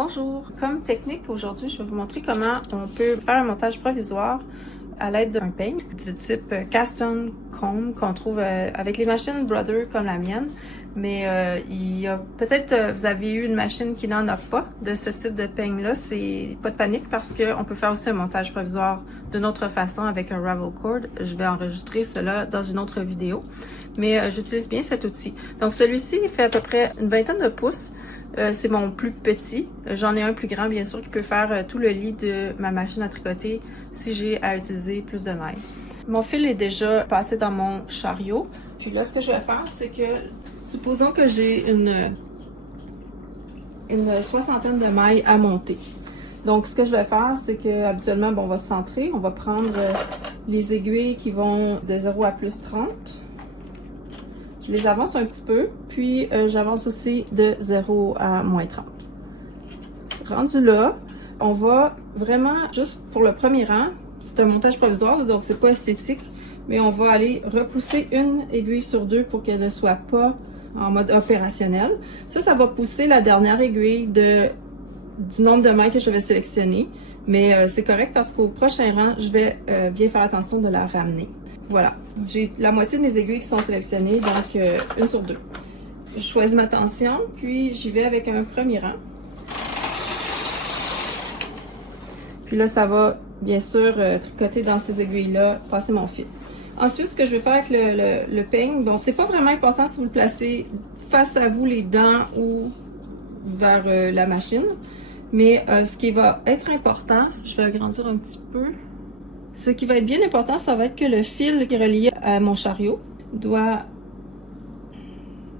Bonjour! Comme technique, aujourd'hui, je vais vous montrer comment on peut faire un montage provisoire à l'aide d'un peigne du type Cast-On Comb qu'on trouve avec les machines Brother comme la mienne. Mais il y a peut-être vous avez eu une machine qui n'en a pas de ce type de peigne-là. C'est pas de panique parce qu'on peut faire aussi un montage provisoire d'une autre façon avec un Ravel Cord. Je vais enregistrer cela dans une autre vidéo. Mais j'utilise bien cet outil. Donc celui-ci, il fait à peu près une vingtaine de pouces. C'est mon plus petit. J'en ai un plus grand, bien sûr, qui peut faire tout le lit de ma machine à tricoter si j'ai à utiliser plus de mailles. Mon fil est déjà passé dans mon chariot. Puis là, ce que je vais faire, c'est que, supposons que j'ai une soixantaine de mailles à monter. Donc, ce que je vais faire, c'est que habituellement, bon, on va se centrer. On va prendre les aiguilles qui vont de 0 à plus 30. Je les avance un petit peu, puis j'avance aussi de 0 à moins 30. Rendu là, on va vraiment, juste pour le premier rang, c'est un montage provisoire, donc c'est pas esthétique, mais on va aller repousser une aiguille sur deux pour qu'elle ne soit pas en mode opérationnel. Ça va pousser la dernière aiguille du nombre de mailles que je vais sélectionner, mais c'est correct parce qu'au prochain rang, je vais bien faire attention de la ramener. Voilà, j'ai la moitié de mes aiguilles qui sont sélectionnées, donc une sur deux. Je choisis ma tension, puis j'y vais avec un premier rang. Puis là, ça va bien sûr tricoter dans ces aiguilles-là, passer mon fil. Ensuite, ce que je vais faire avec le peigne, bon, c'est pas vraiment important si vous le placez face à vous, les dents, ou vers la machine. Mais ce qui va être important, je vais agrandir un petit peu. Ce qui va être bien important, ça va être que le fil qui est relié à mon chariot doit,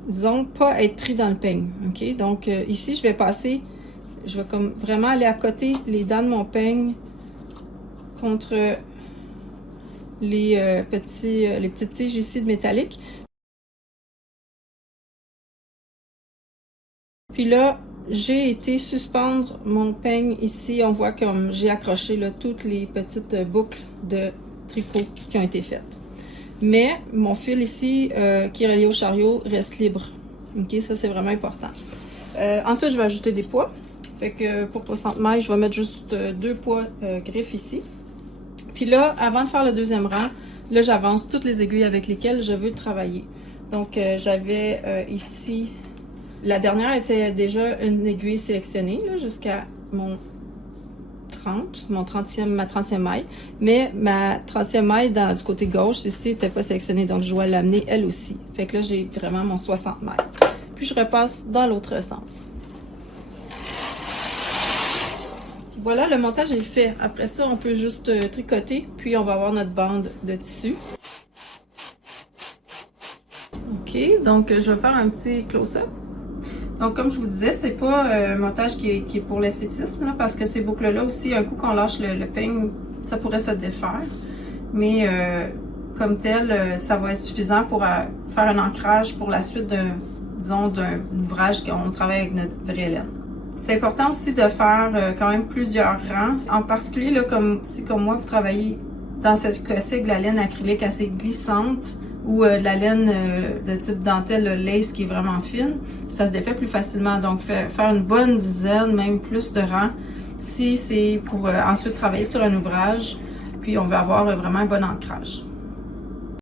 disons, pas être pris dans le peigne. OK? Donc, ici, je vais passer, je vais comme vraiment aller à côté les dents de mon peigne contre les petites tiges ici de métallique. Puis là, j'ai été suspendre mon peigne ici. On voit comme j'ai accroché là, toutes les petites boucles de tricot qui ont été faites. Mais mon fil ici, qui est relié au chariot, reste libre. OK, ça c'est vraiment important. Ensuite, je vais ajouter des poids. Fait que pour 60 mailles, je vais mettre juste 2 poids griffes ici. Puis là, avant de faire le deuxième rang, là j'avance toutes les aiguilles avec lesquelles je veux travailler. Donc j'avais ici, la dernière était déjà une aiguille sélectionnée jusqu'à mon 30, ma 30e maille. Mais ma 30e maille du côté gauche ici n'était pas sélectionnée, donc je dois l'amener elle aussi. Fait que là j'ai vraiment mon 60 mailles. Puis je repasse dans l'autre sens. Voilà, le montage est fait. Après ça, on peut juste tricoter, puis on va avoir notre bande de tissu. OK, donc je vais faire un petit close-up. Donc, comme je vous disais, c'est pas un montage qui est pour l'esthétisme, parce que ces boucles-là aussi, un coup qu'on lâche le peigne, ça pourrait se défaire. Mais comme tel, ça va être suffisant pour faire un ancrage pour la suite d'un ouvrage qu'on travaille avec notre vraie laine. C'est important aussi de faire quand même plusieurs rangs. En particulier, là, si comme moi, vous travaillez dans cette cas-ci avec de la laine acrylique assez glissante ou de la laine de type dentelle lace qui est vraiment fine, ça se défait plus facilement. Donc, faire une bonne dizaine, même plus de rangs, si c'est pour ensuite travailler sur un ouvrage, puis on veut avoir vraiment un bon ancrage.